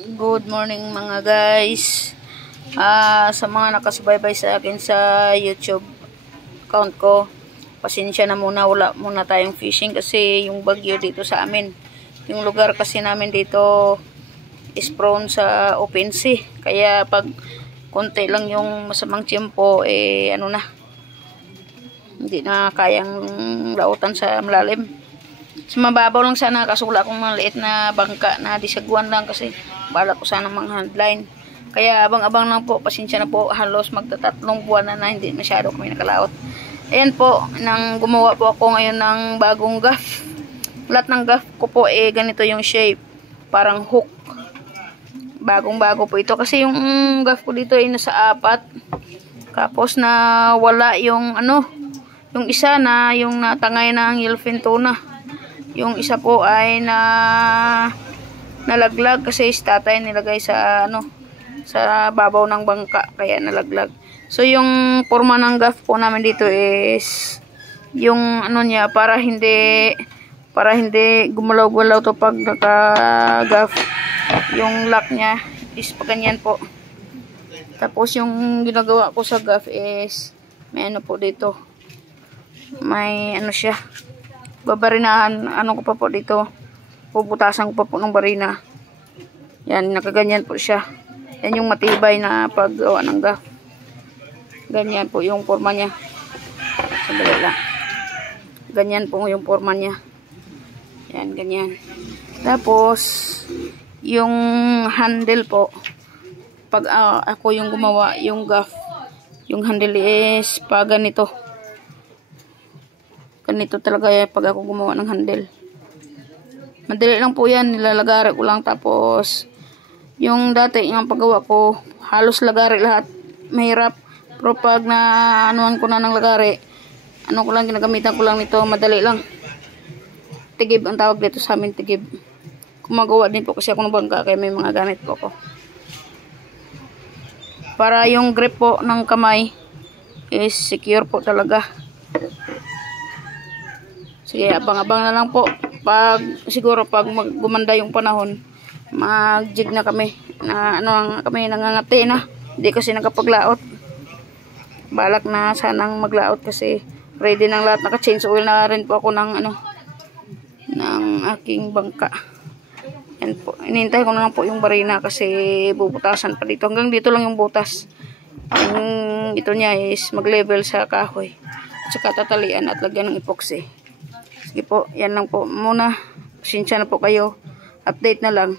Good morning mga guys. Sa mga nakasubaybay sa akin sa YouTube account ko, pasensya na muna, wala muna tayong fishing kasi yung bagyo dito sa amin. Yung lugar kasi namin dito is prone sa open sea. Kaya pag konti lang yung masamang tiyempo, hindi na kayang lautan sa malalim. So, mababaw lang sana kaso wala akong maliit na bangka na disagwan lang kasi bala ko sana mga handline. Kaya abang-abang lang po, pasensya na po, halos magtatatlong buwan na hindi masyado kami nakalaot. Ayan po, gumawa po ako ngayon ng bagong gaff. Lahat ng gaff ko po ganito yung shape, parang hook. Bagong-bago po ito kasi yung gaff ko dito ay nasa 4. Tapos na wala yung yung isa na yung natangay ng yellowfin tuna. Yung isa po ay nalaglag kasi tatay nilagay sa sa babaw ng bangka kaya nalaglag. So yung forma ng gaff po namin dito is yung niya para hindi gumalaw-gulaw to pag naka-gaff. Yung lock niya is pa ganyan po. Tapos yung ginagawa ko sa gaff is may po dito. May siya. Babarinahan, ko pa po dito. Puputasan ko pa po ng barina. Yan, nakaganyan po siya. Yan yung matibay na paggawa ng gaff. Ganyan po yung forma niya. Sandali lang. Ganyan po yung forma niya. Yan, ganyan. Tapos, yung handle po, pag ako yung gumawa, yung gaff, yung handle is pa ganito. Ganito talaga pag ako gumawa ng handle. Madali lang po yan, nilalagari ko lang. Tapos yung dati yung paggawa ko halos lagari lahat, mahirap. Pero pag anuan ko na ng lagari, ko lang ginagamitan ko lang nito, madali lang. Tigib ang tawag dito sa amin, tigib. Gumagawa din po kasi ako ng bangka kaya may mga gamit po ako. Para yung grip po ng kamay is secure po talaga. Sige, abang-abang na lang po. Siguro pag gumanda yung panahon, mag-jig na kami. Kami nangangati na. Hindi kasi nakapaglaot. Balak na sanang maglaot kasi ready ng lahat. Naka-change oil na rin po ako ng aking bangka. Yan po. Inintay ko na lang po yung barina kasi bubutasan pa dito. Hanggang dito lang yung butas. Ito niya is mag-level sa kahoy. At saka tatalian at lagyan ng epoxy. Sige po, yan lang po muna. Pasensya na po kayo. Update na lang.